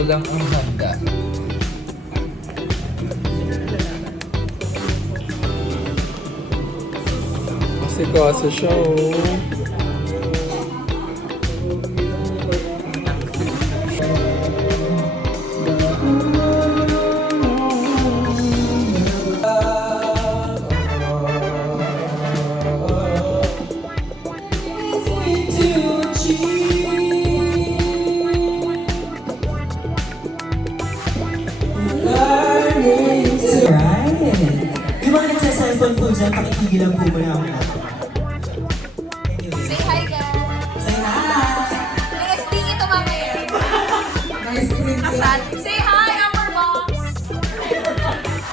ito lang ang handa. Kasi kasi siya Yung mga nagsasalpon po dyan, pakikigilan po muna ako. Say hi, guys! Say hi! Nice thing ito mamaya. Nice to meet you. Say hi, Upper Box!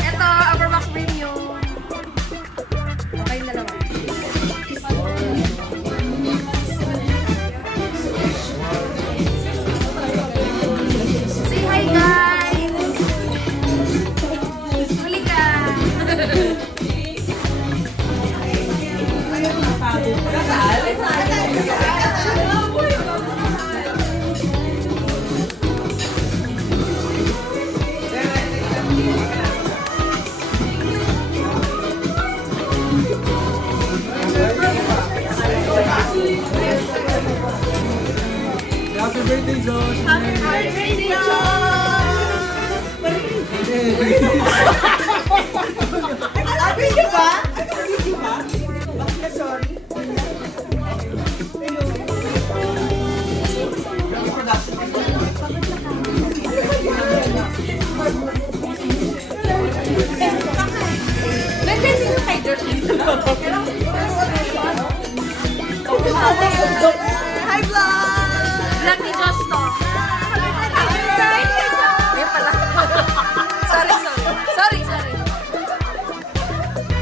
Ito, Upper Box Premium. Okay na naman. Say hi, guys! Huli ka! Happy birthday, Josh! Happy birthday, John! Video ba? Video ba? Sorry. Nandiyan sino kay Josh? Hi, vlog! Vlog ni Josh to. Happy birthday, Josh! Ayun pala. Sorry.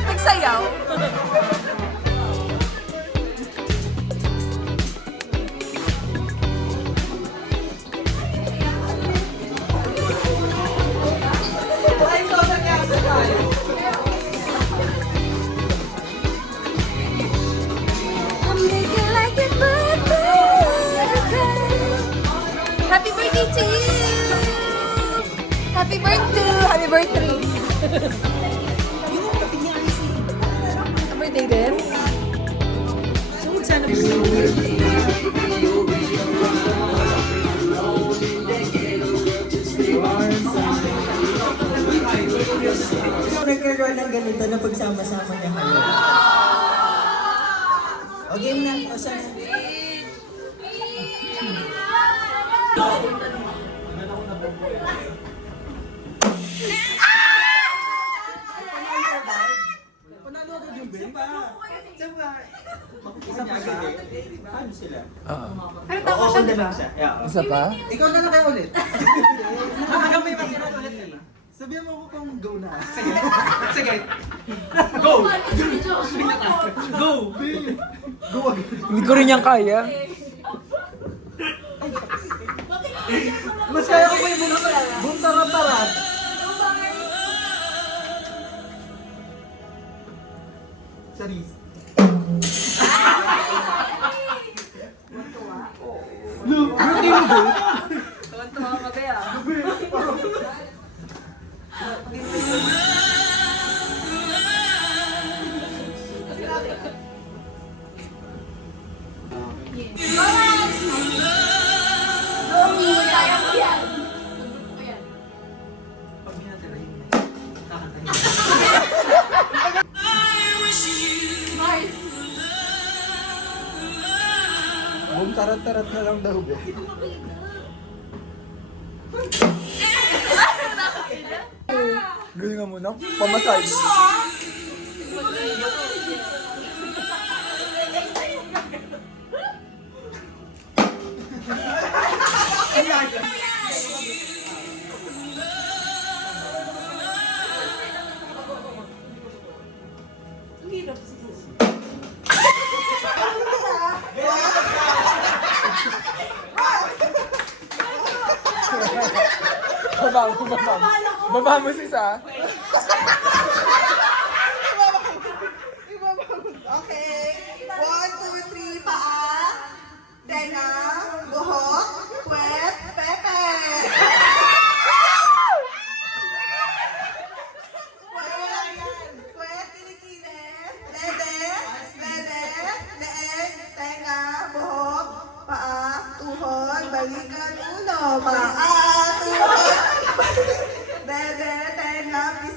Nagsayaw. Happy birthday to you! Happy birthday! Happy birthday! Happy birthday din? Nagkaroon ng ganito na pagsama-sama niya kayo. O, game na. O, saan? Panalo agad yung Ben? Isa pa siya? Paano sila? Pero tama siya, di ba? Isa pa? Ikaw na lang kaya ulit. Hanggang may matira ulit ka na. Sabihan mo ko kung go na. Sige. Sige. Go! Go! Go agad. Hindi ko rin yan kaya. Mas kaya ko pa yung buntaran-taran. Charis. Look, beauty mo go. Tuwan-tuwa ka ba yan? Pag minatira yun, kakantahin. Buntarat-tarat na lang daw, be. Galingan mo na. Pamasay. Baba mo sis ah. Okay. 1, 2, 3, paa. Tenga. Buhok. Puwet. Pepe.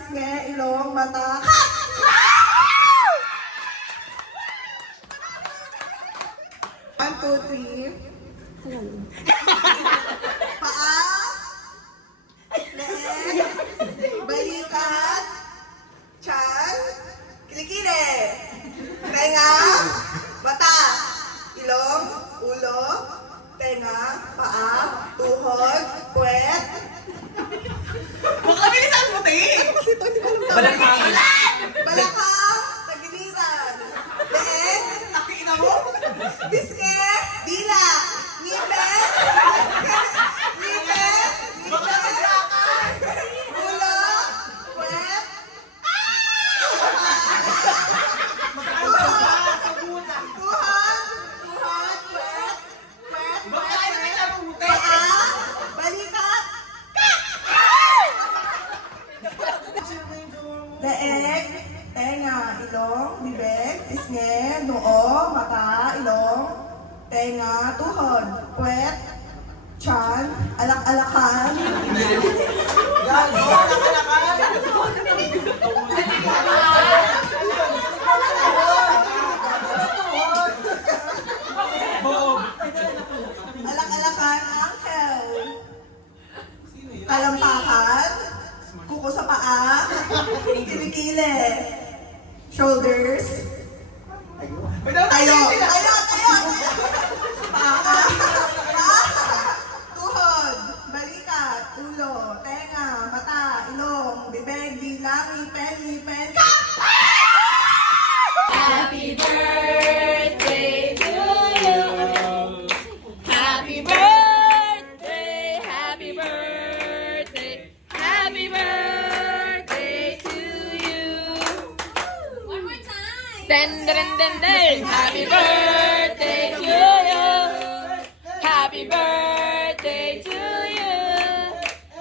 pisngi, ilong, mata. One, two, three. Paa. Leeg. Balikat. Tiyan. Kilikili. Tenga. Mata. Ilong. Ulo. Tenga. Paa. Tuhod. Puwet. Makabilisan mo, te! Balakang! Balakang. Tagiliran. Leeg. Nakina mo! Biske. Dila. Ngipin. Ngipin. Baka naglakan! Ulo. Puwet. Tuhod. Tuhod. Puwet. Puwet. Baka tayo na naglaro mo, te! Paa. Balikat. Leeg. Tenga. Ilong. Bibig. Pisngi. Noo. Mata. Ilong. Tenga. Tuhod. Puwet. Tiyan. Alak-alakan. Gago! Nakalakan! Alak-alakan. Uncle. Talampakan. Kuko sa paa. Kilikili. Shoulders. Tayo. Tayo. Tayo. Paa. Tuhod. Balikat. Ulo. Tenga. Mata. Ilong. Bibig. Bilang. Ngipin. Ngipin. Happy birthday to you. Happy birthday, happy birthday, happy birthday to you. One more time. Den den den den. Happy birthday to you. Happy birthday to you.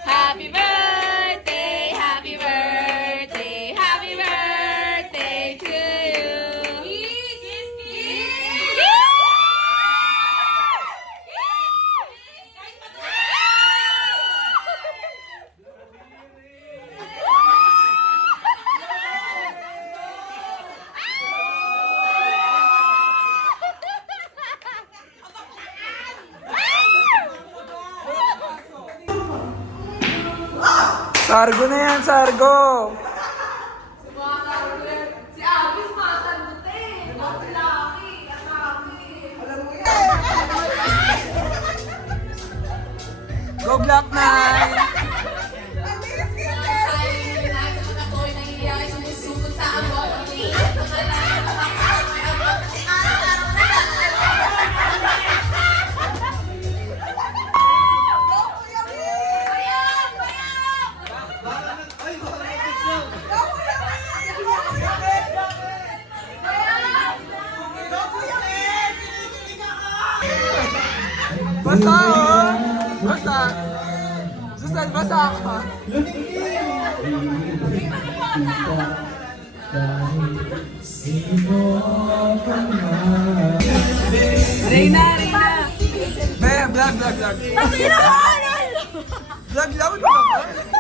Happy birthday, happy birthday, happy birthday to you. Sargo na yan, Sargo! Si Abby sumasagot eh. Si Lucky, at Lucky. Go Black Knight! Basa oh! Basa! Susan, basa ka! Reyna, Reyna. Be, vlog! Bakit na Vlog lang! Vlog lang!